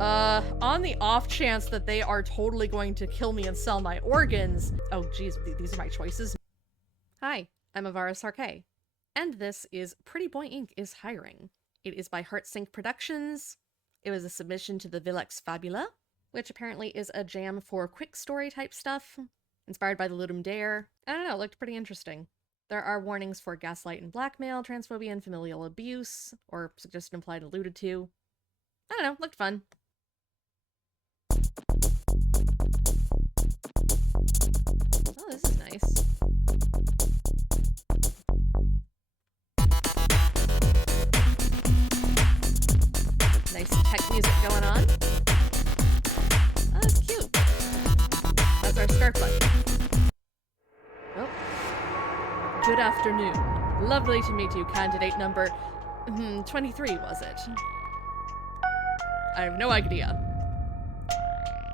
On the off chance that they are totally going to kill me and sell my organs... Oh, geez, these are my choices. Hi, I'm Avara Sarkay, and this is PrettyBoy Inc. is hiring. It is by HeartSync Productions. It was a submission to the Vilex Fabula, which apparently is a jam for quick story type stuff, inspired by the Ludum Dare. I don't know, it looked pretty interesting. There are warnings for gaslight and blackmail, transphobia and familial abuse, or suggested, implied, alluded to. I don't know, looked fun. Oh, this is nice. Nice tech music going on. Oh, that's cute. That's our start button. Oh. Good afternoon. Lovely to meet you, candidate number... 23, was it? I have no idea.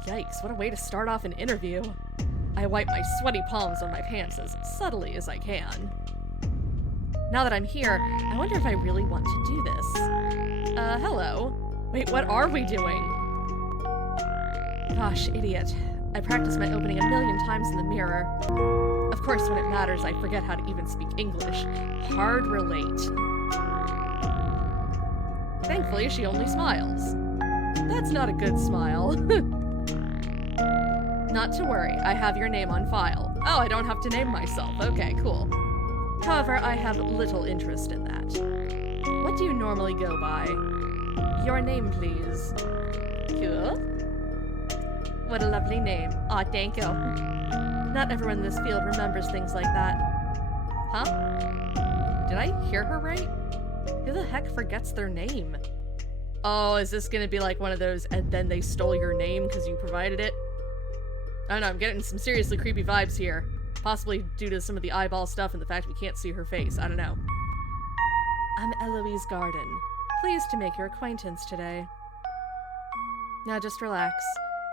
Yikes, what a way to start off an interview. I wipe my sweaty palms on my pants as subtly as I can. Now that I'm here, I wonder if I really want to do this. Hello. Wait, what are we doing? Gosh, idiot. I practiced my opening a million times in the mirror. Of course, when it matters, I forget how to even speak English. Hard relate. Thankfully, she only smiles. That's not a good smile. Not to worry, I have your name on file. Oh, I don't have to name myself. Okay, cool. However, I have little interest in that. What do you normally go by? Your name, please. Cool. What a lovely name. Aw, thank you. Not everyone in this field remembers things like that. Huh? Did I hear her right? Who the heck forgets their name? Oh, is this gonna be like one of those, and then they stole your name because you provided it? I don't know, I'm getting some seriously creepy vibes here. Possibly due to some of the eyeball stuff and the fact we can't see her face. I don't know. I'm Eloise Garden. Pleased to make your acquaintance today. Now just relax.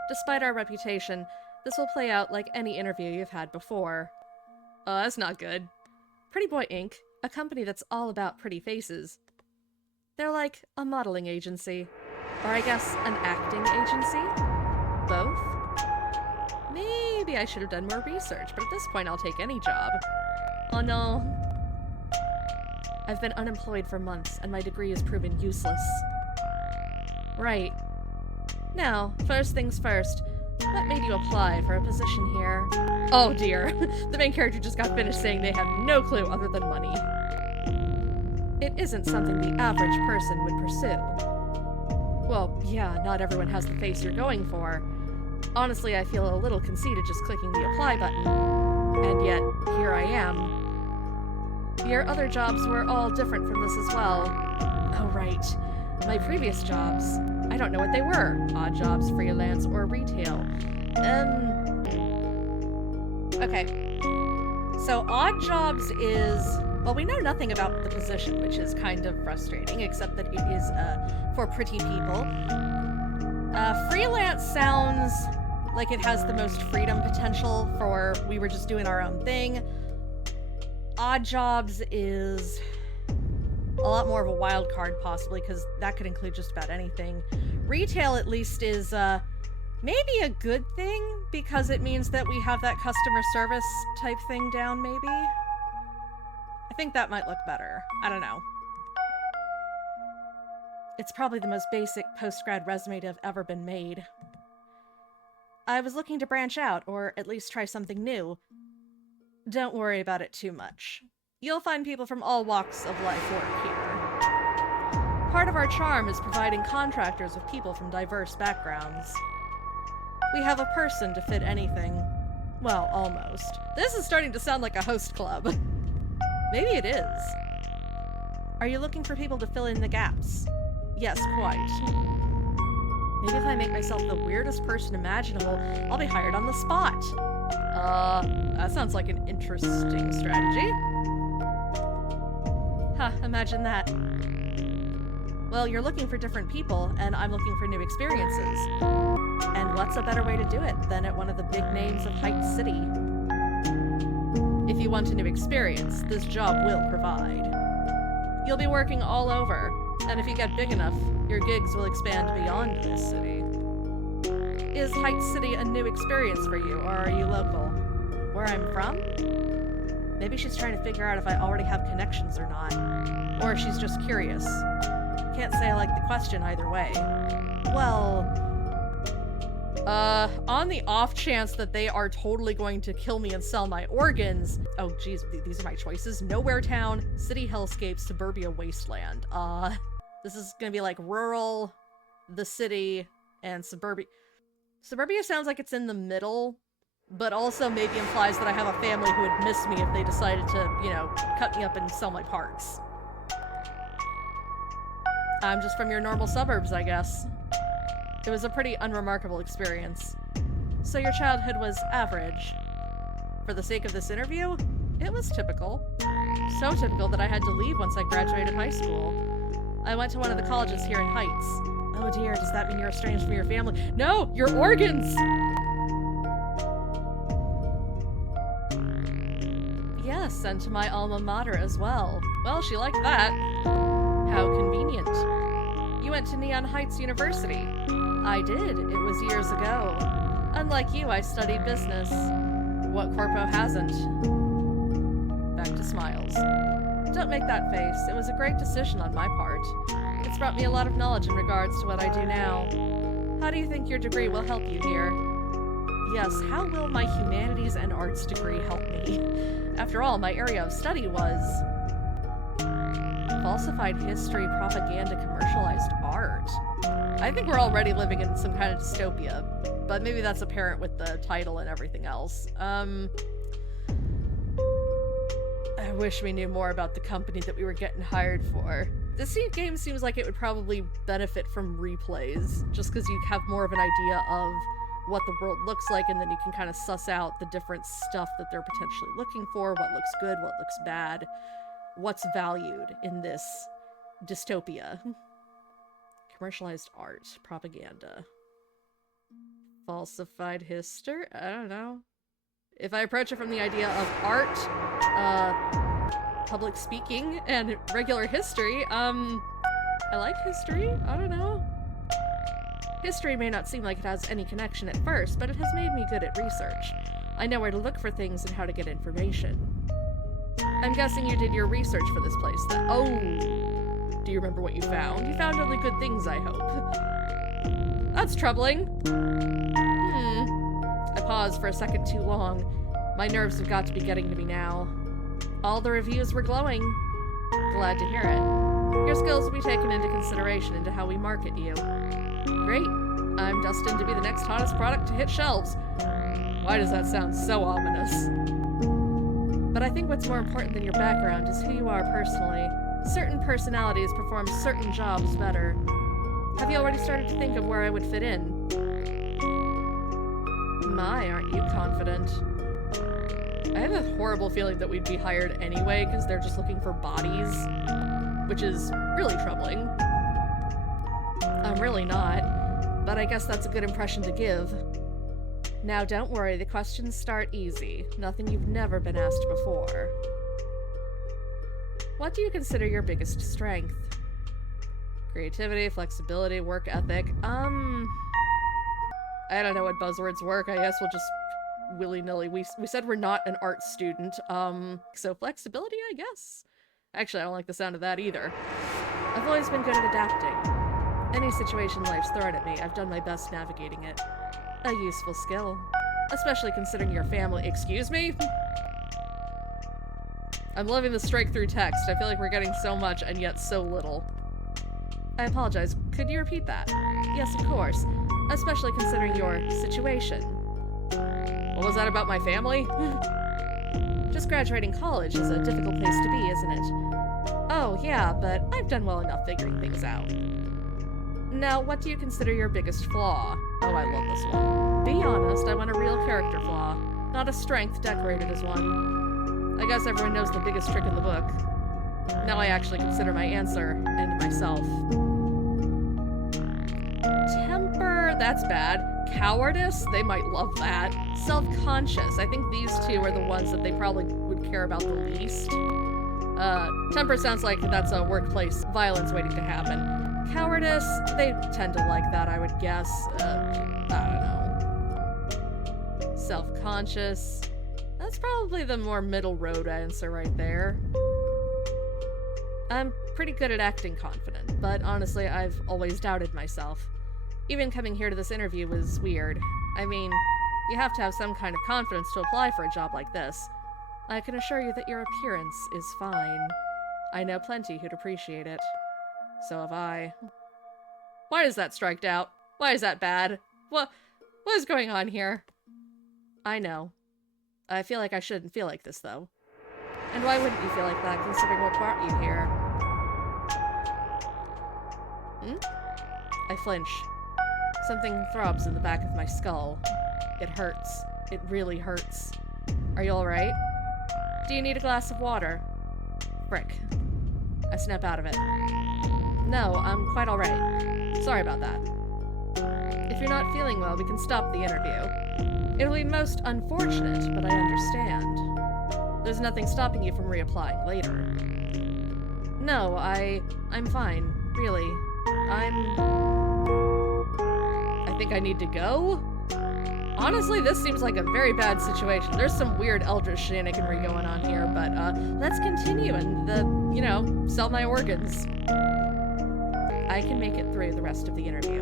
Despite our reputation, this will play out like any interview you've had before. Oh, that's not good. PrettyBoy Inc., a company that's all about pretty faces. They're like a modeling agency. Or I guess an acting agency? Both? Maybe I should have done more research, but at this point I'll take any job. Oh no. I've been unemployed for months, and my degree has proven useless. Right. Now, first things first, what made you apply for a position here? Oh dear, the main character just got finished saying they have no clue other than money. It isn't something the average person would pursue. Well, yeah, not everyone has the face you're going for. Honestly, I feel a little conceited just clicking the apply button. And yet, here I am. Your other jobs were all different from this as well. Oh, right. My previous jobs. I don't know what they were. Odd jobs, freelance, or retail. Okay. So, odd jobs is... Well, we know nothing about the position, which is kind of frustrating, except that it is, for pretty people. Freelance sounds like it has the most freedom potential for we were just doing our own thing. Odd jobs is a lot more of a wild card, possibly, because that could include just about anything. Retail, at least, is, maybe a good thing, because it means that we have that customer service type thing down, maybe? I think that might look better. I don't know. It's probably the most basic post-grad resume to have ever been made. I was looking to branch out, or at least try something new. Don't worry about it too much. You'll find people from all walks of life work here. Part of our charm is providing contractors with people from diverse backgrounds. We have a person to fit anything. Well, almost. This is starting to sound like a host club. Maybe it is. Are you looking for people to fill in the gaps? Yes, quite. Maybe if I make myself the weirdest person imaginable, I'll be hired on the spot. That sounds like an interesting strategy. Huh, imagine that. Well, you're looking for different people, and I'm looking for new experiences. And what's a better way to do it than at one of the big names of Height City? If you want a new experience, this job will provide. You'll be working all over. And if you get big enough, your gigs will expand beyond this city. Is Heights City a new experience for you, or are you local? Where I'm from? Maybe she's trying to figure out if I already have connections or not. Or she's just curious. Can't say I like the question either way. Well, on the off chance that they are totally going to kill me and sell my organs. Oh geez, these are my choices. Nowhere Town, City Hellscape, Suburbia Wasteland. This is gonna be like rural, the city, and suburbia. Suburbia sounds like it's in the middle, but also maybe implies that I have a family who would miss me if they decided to, you know, cut me up and sell my parts. I'm just from your normal suburbs, I guess. It was a pretty unremarkable experience. So your childhood was average. For the sake of this interview, it was typical. So typical that I had to leave once I graduated high school. I went to one of the colleges here in Heights. Oh dear, does that mean you're estranged from your family? No, your organs! Yes, and to my alma mater as well. Well, she liked that. How convenient. You went to Neon Heights University. I did. It was years ago. Unlike you, I studied business. What corpo hasn't? Back to smiles. Don't make that face. It was a great decision on my part. It's brought me a lot of knowledge in regards to what I do now. How do you think your degree will help you here? Yes, how will my humanities and arts degree help me? After all, my area of study was falsified history, propaganda, commercialized art. I think we're already living in some kind of dystopia, but maybe that's apparent with the title and everything else. I wish we knew more about the company that we were getting hired for. This game seems like it would probably benefit from replays, just because you have more of an idea of what the world looks like, and then you can kind of suss out the different stuff that they're potentially looking for, what looks good, what looks bad, what's valued in this dystopia. Commercialized art, propaganda. Falsified history? I don't know. If I approach it from the idea of art, public speaking, and regular history, I like history. I don't know. History may not seem like it has any connection at first, but it has made me good at research. I know where to look for things and how to get information. I'm guessing you did your research for this place then. Oh! Do you remember what you found? You found only good things, I hope. That's troubling. I paused for a second too long. My nerves have got to be getting to me now. All the reviews were glowing. Glad to hear it. Your skills will be taken into consideration into how we market you. Great. I'm destined to be the next hottest product to hit shelves. Why does that sound so ominous? But I think what's more important than your background is who you are personally. Certain personalities perform certain jobs better. Have you already started to think of where I would fit in? My, aren't you confident? I have a horrible feeling that we'd be hired anyway because they're just looking for bodies, which is really troubling. I'm really not, but I guess that's a good impression to give. Now don't worry, the questions start easy. Nothing you've never been asked before. What do you consider your biggest strength? Creativity, flexibility, work ethic. I don't know what buzzwords work. I guess we'll just willy-nilly. We said we're not an art student. So flexibility, I guess. Actually, I don't like the sound of that either. I've always been good at adapting. Any situation life's thrown at me, I've done my best navigating it. A useful skill. Especially considering your family. Excuse me? I'm loving the strike through text. I feel like we're getting so much and yet so little. I apologize. Could you repeat that? Yes, of course. Especially considering your situation. What was that about my family? Just graduating college is a difficult place to be, isn't it? Oh, yeah, but I've done well enough figuring things out. Now, what do you consider your biggest flaw? Oh, I love this one. Be honest, I want a real character flaw, not a strength decorated as one. I guess everyone knows the biggest trick in the book. Now I actually consider my answer, and myself. Temper, that's bad. Cowardice, they might love that. Self-conscious, I think these two are the ones that they probably would care about the least. Temper sounds like that's a workplace violence waiting to happen. Cowardice, they tend to like that, I would guess. I don't know. Self-conscious. That's probably the more middle road answer right there. I'm pretty good at acting confident, but honestly, I've always doubted myself. Even coming here to this interview was weird. I mean, you have to have some kind of confidence to apply for a job like this. I can assure you that your appearance is fine. I know plenty who'd appreciate it. So have I. Why is that striked out? Why is that bad? What is going on here? I know. I feel like I shouldn't feel like this, though. And why wouldn't you feel like that, considering what brought you here? I flinch. Something throbs in the back of my skull. It hurts. It really hurts. Are you alright? Do you need a glass of water? Frick. I snap out of it. No, I'm quite alright. Sorry about that. If you're not feeling well, we can stop the interview. It'll be most unfortunate, but I understand. There's nothing stopping you from reapplying later. No, I'm fine. Really. I think I need to go? Honestly, this seems like a very bad situation. There's some weird eldritch shenaniganry going on here, but let's continue and, sell my organs. I can make it through the rest of the interview.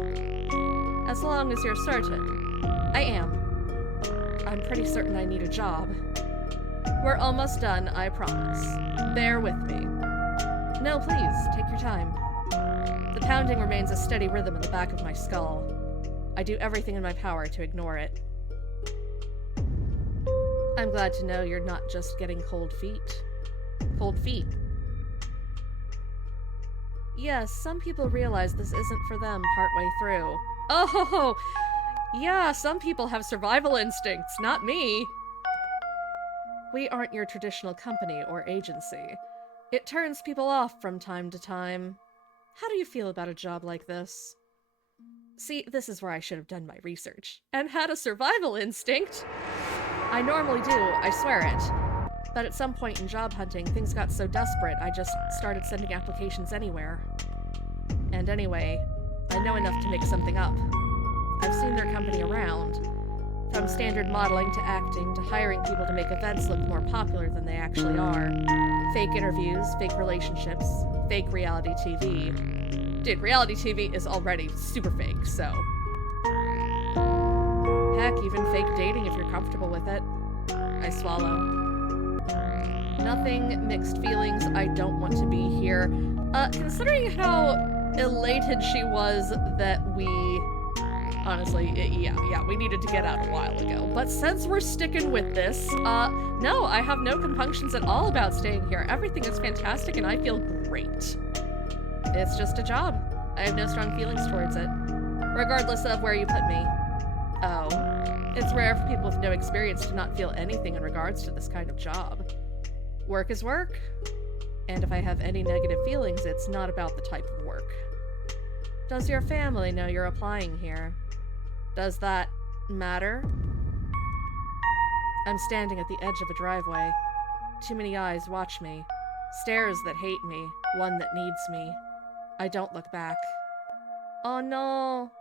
As long as you're certain. I am. I'm pretty certain I need a job. We're almost done, I promise. Bear with me. No, please, take your time. The pounding remains a steady rhythm in the back of my skull. I do everything in my power to ignore it. I'm glad to know you're not just getting cold feet. Cold feet. Yes, some people realize this isn't for them partway through. Oh, yeah, some people have survival instincts, not me. We aren't your traditional company or agency. It turns people off from time to time. How do you feel about a job like this? See, this is where I should have done my research. And had a survival instinct. I normally do, I swear it. But at some point in job hunting, things got so desperate, I just started sending applications anywhere. And anyway, I know enough to make something up. I've seen their company around. From standard modeling to acting to hiring people to make events look more popular than they actually are. Fake interviews, fake relationships, fake reality TV. Dude, reality TV is already super fake, so. Heck, even fake dating if you're comfortable with it. I swallow. Nothing, mixed feelings, I don't want to be here. Considering how elated she was that we... Honestly, yeah, we needed to get out a while ago. But since we're sticking with this, no, I have no compunctions at all about staying here. Everything is fantastic and I feel great. It's just a job. I have no strong feelings towards it, regardless of where you put me. Oh, it's rare for people with no experience to not feel anything in regards to this kind of job. Work is work, and if I have any negative feelings, it's not about the type of work. Does your family know you're applying here? Does that matter? I'm standing at the edge of a driveway. Too many eyes watch me. Stares that hate me. One that needs me. I don't look back. Oh no!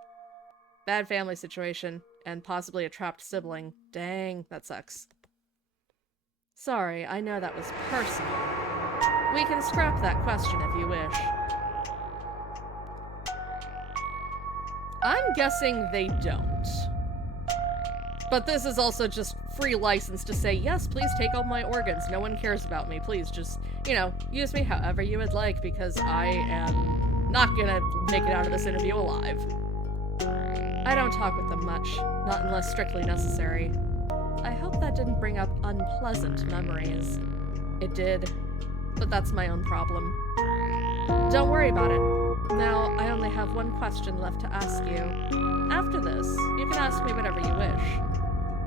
Bad family situation, and possibly a trapped sibling. Dang, that sucks. Sorry, I know that was personal. We can scrap that question if you wish. I'm guessing they don't. But this is also just free license to say, yes, please take all my organs. No one cares about me. Please just, use me however you would like, because I am not gonna make it out of this interview alive. I don't talk with them much, not unless strictly necessary. I hope that didn't bring up unpleasant memories. It did, but that's my own problem. Don't worry about it. Now, I only have one question left to ask you. After this, you can ask me whatever you wish.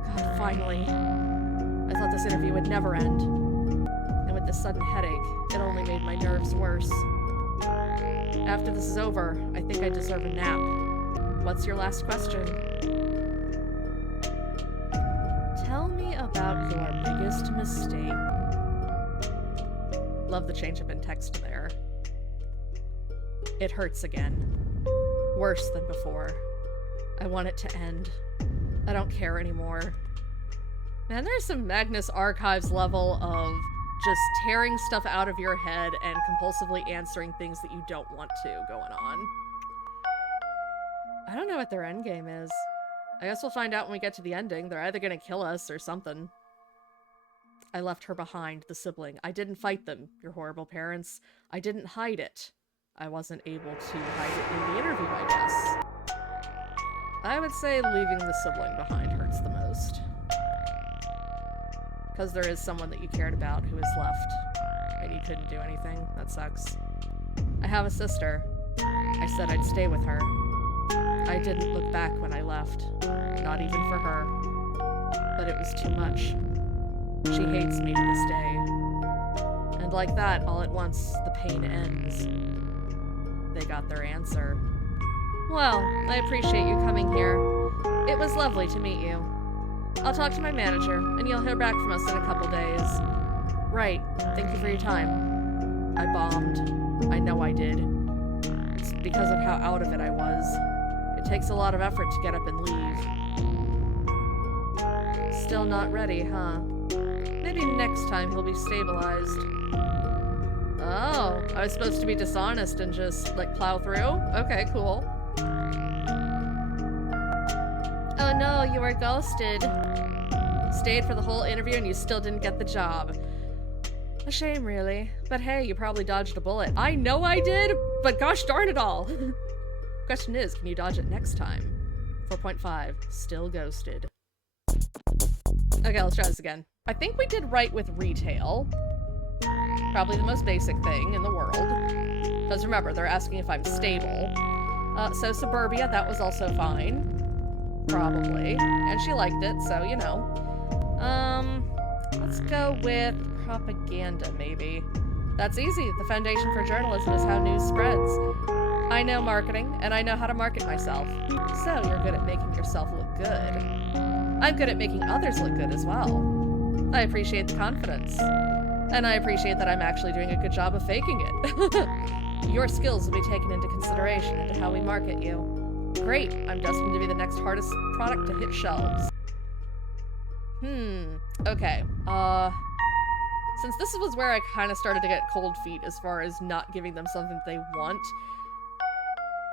God, finally. I thought this interview would never end. And with this sudden headache, it only made my nerves worse. After this is over, I think I deserve a nap. What's your last question? Tell me about your biggest mistake. Love the change up in text there. It hurts again. Worse than before. I want it to end. I don't care anymore. Man, there's some Magnus Archives level of just tearing stuff out of your head and compulsively answering things that you don't want to going on. I don't know what their endgame is. I guess we'll find out when we get to the ending. They're either gonna kill us or something. I left her behind, the sibling. I didn't fight them, your horrible parents. I didn't hide it. I wasn't able to hide it in the interview, I guess. I would say leaving the sibling behind hurts the most. Because there is someone that you cared about who is left, and you couldn't do anything. That sucks. I have a sister. I said I'd stay with her. I didn't look back when I left. Not even for her. But it was too much. She hates me to this day. And like that, all at once, the pain ends. They got their answer. Well, I appreciate you coming here. It was lovely to meet you. I'll talk to my manager, and you'll hear back from us in a couple days. Right. Thank you for your time. I bombed. I know I did. It's because of how out of it I was. It takes a lot of effort to get up and leave. Still not ready, huh? Maybe next time he'll be stabilized. Oh, I was supposed to be dishonest and just, like, plow through? Okay, cool. Oh no, you were ghosted. Stayed for the whole interview and you still didn't get the job. A shame, really. But hey, you probably dodged a bullet. I know I did, but gosh darn it all. Question is, can you dodge it next time? 4.5, still ghosted. Okay, let's try this again. I think we did right with retail. Probably the most basic thing in the world. Because remember, they're asking if I'm stable. So suburbia, that was also fine. Probably. And she liked it, so, you know. Let's go with propaganda, maybe. That's easy. The foundation for journalism is how news spreads. I know marketing, and I know how to market myself. So you're good at making yourself look good. I'm good at making others look good as well. I appreciate the confidence. And I appreciate that I'm actually doing a good job of faking it. Your skills will be taken into consideration into how we market you. Great, I'm destined to be the next hardest product to hit shelves. Okay. Since this was where I kind of started to get cold feet as far as not giving them something that they want,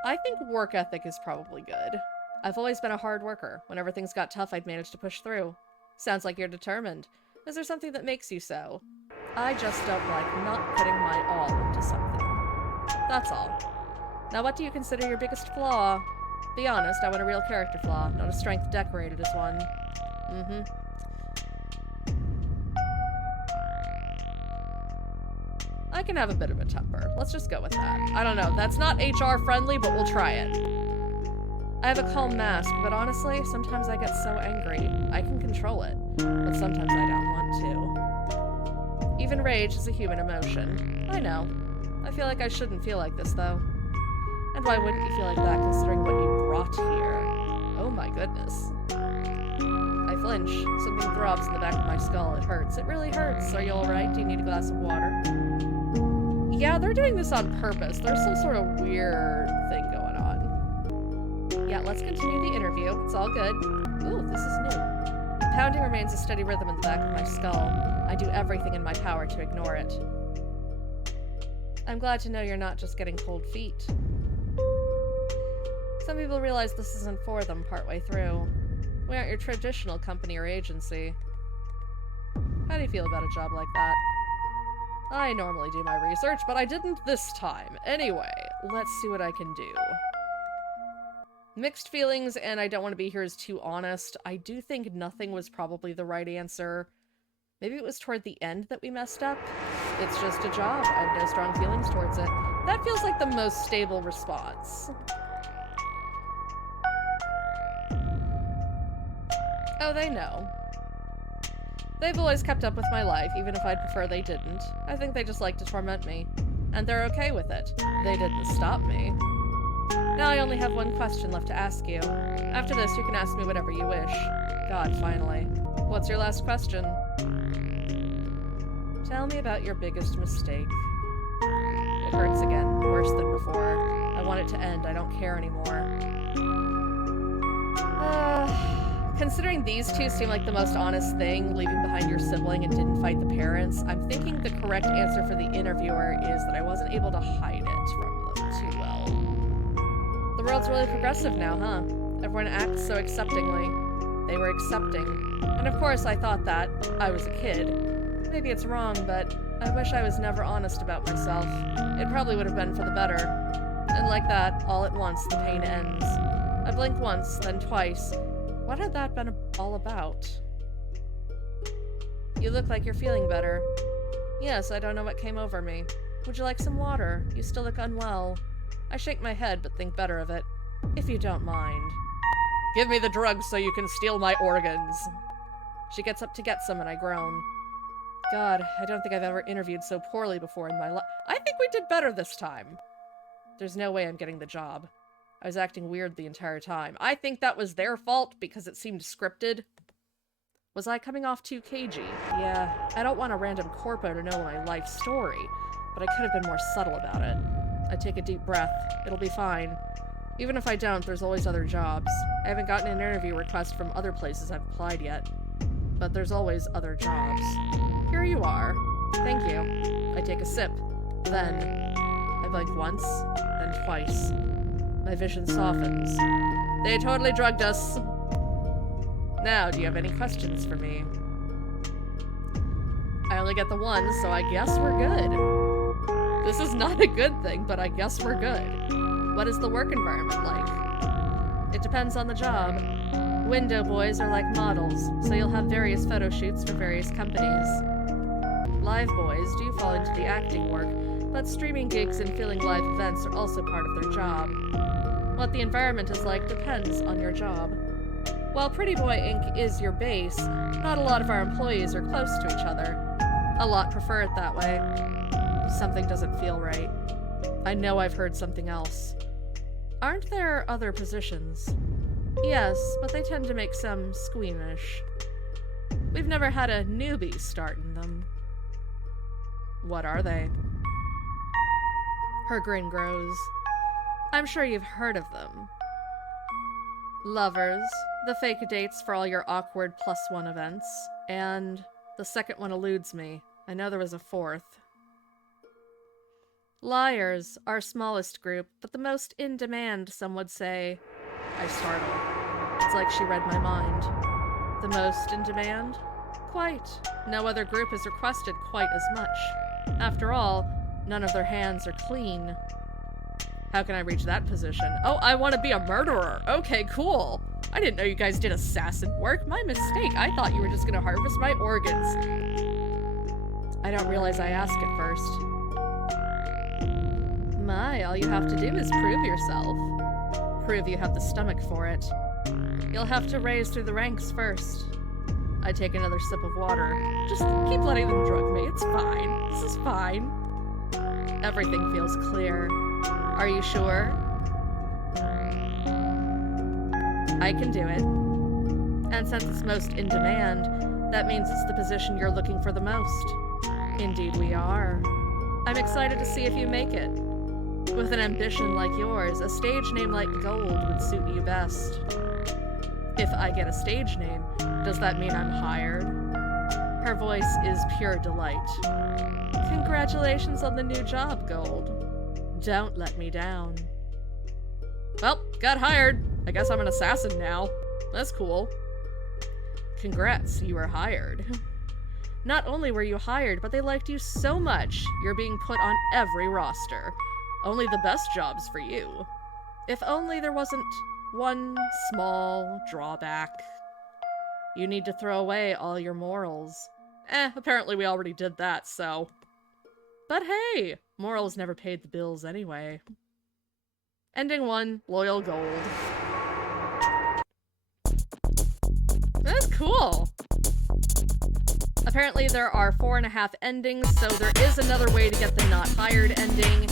I think work ethic is probably good. I've always been a hard worker. Whenever things got tough, I'd manage to push through. Sounds like you're determined. Is there something that makes you so? I just don't like not putting my all into something. That's all. Now, what do you consider your biggest flaw? Be honest, I want a real character flaw, not a strength decorated as one. I can have a bit of a temper. Let's just go with that. I don't know, that's not HR friendly, but we'll try it. I have a calm mask, but honestly, sometimes I get so angry. I can control it, but sometimes I don't want to. Even rage is a human emotion. I know. I feel like I shouldn't feel like this, though. And why wouldn't you feel like that, considering what you brought here? Oh my goodness. I flinch. Something throbs in the back of my skull. It hurts. It really hurts. Are you alright? Do you need a glass of water? Yeah, they're doing this on purpose. There's some sort of weird thing going on. Yeah, let's continue the interview. It's all good. Ooh, this is new. The pounding remains a steady rhythm in the back of my skull. I do everything in my power to ignore it. I'm glad to know you're not just getting cold feet. Some people realize this isn't for them partway through. We aren't your traditional company or agency. How do you feel about a job like that? I normally do my research, but I didn't this time. Anyway, let's see what I can do. Mixed feelings, and I don't want to be here as too honest. I do think nothing was probably the right answer. Maybe it was toward the end that we messed up. It's just a job. I have no strong feelings towards it. That feels like the most stable response. Oh, they know. They've always kept up with my life, even if I'd prefer they didn't. I think they just like to torment me. And they're okay with it. They didn't stop me. Now I only have one question left to ask you. After this, you can ask me whatever you wish. God, finally. What's your last question? Tell me about your biggest mistake. It hurts again, worse than before. I want it to end. I don't care anymore. Considering these two seem like the most honest thing, leaving behind your sibling and didn't fight the parents, I'm thinking the correct answer for the interviewer is that I wasn't able to hide it from them too well. The world's really progressive now, huh? Everyone acts so acceptingly. They were accepting. And of course I thought that. I was a kid. Maybe it's wrong, but I wish I was never honest about myself. It probably would have been for the better. And like that, all at once, the pain ends. I blink once, then twice. What had that been all about? You look like you're feeling better. Yes, I don't know what came over me. Would you like some water? You still look unwell. I shake my head, but think better of it. If you don't mind. Give me the drugs so you can steal my organs. She gets up to get some and I groan. God, I don't think I've ever interviewed so poorly before in my life. I think we did better this time. There's no way I'm getting the job. I was acting weird the entire time. I think that was their fault because it seemed scripted. Was I coming off too cagey? Yeah, I don't want a random corpo to know my life story, but I could have been more subtle about it. I take a deep breath. It'll be fine. Even if I don't, there's always other jobs. I haven't gotten an interview request from other places I've applied yet. But there's always other jobs. Here you are. Thank you. I take a sip. Then, I blink once, then twice. My vision softens. They totally drugged us. Now, do you have any questions for me? I only get the one, so I guess we're good. This is not a good thing, but I guess we're good. What is the work environment like? It depends on the job. Window boys are like models, so you'll have various photo shoots for various companies. Live boys do fall into the acting work, but streaming gigs and filling live events are also part of their job. What the environment is like depends on your job. While PrettyBoy Inc. is your base, not a lot of our employees are close to each other. A lot prefer it that way. Something doesn't feel right. I know I've heard something else. Aren't there other positions? Yes, but they tend to make some squeamish. We've never had a newbie start in them. What are they? Her grin grows. I'm sure you've heard of them. Lovers, the fake dates for all your awkward +1 events, and the second one eludes me. I know there was a fourth. Liars, our smallest group, but the most in demand, some would say. I startle. It's like she read my mind. The most in demand? Quite. No other group has requested quite as much. After all, none of their hands are clean. How can I reach that position? Oh, I want to be a murderer. Okay, cool. I didn't know you guys did assassin work. My mistake. I thought you were just gonna harvest my organs. I don't realize I asked at first. My, all you have to do is prove yourself. Prove you have the stomach for it. You'll have to raise through the ranks first. I take another sip of water. Just keep letting them drug me. It's fine. This is fine. Everything feels clear. Are you sure? I can do it. And since it's most in demand, that means it's the position you're looking for the most. Indeed we are. I'm excited to see if you make it. With an ambition like yours, a stage name like Gold would suit you best. If I get a stage name, does that mean I'm hired? Her voice is pure delight. Congratulations on the new job, Gold. Don't let me down. Well, got hired. I guess I'm an assassin now. That's cool. Congrats, you were hired. Not only were you hired, but they liked you so much, you're being put on every roster. Only the best jobs for you. If only there wasn't one small drawback. You need to throw away all your morals. Apparently we already did that, so... But hey, morals never paid the bills anyway. Ending 1, Loyal Gold. That's cool! Apparently there are 4.5 endings, so there is another way to get the not hired ending,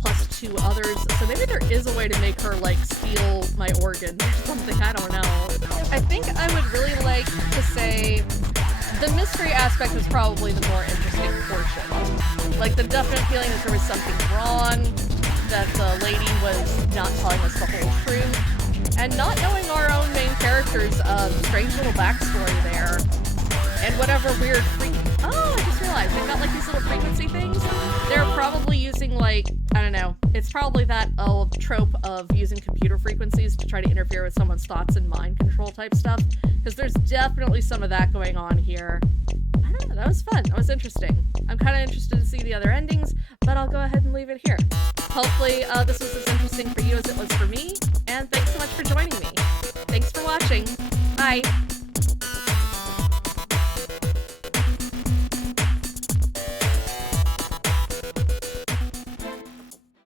plus 2 others. So maybe there is a way to make her, like, steal my organs or something, I don't know. I think I would really like to say The mystery aspect was probably the more interesting portion. Like, the definite feeling that there was something wrong, that the lady was not telling us the whole truth, and not knowing our own main character's strange little backstory there, and whatever weird oh, I just realized, they've got, like, these little frequency things. They're probably using, like, I don't know, it's probably that old trope of using computer frequencies to try to interfere with someone's thoughts and mind control type stuff, because there's definitely some of that going on here. I don't know, that was fun, that was interesting. I'm kind of interested to see the other endings, but I'll go ahead and leave it here. Hopefully this was as interesting for you as it was for me, and thanks so much for joining me. Thanks for watching. Bye.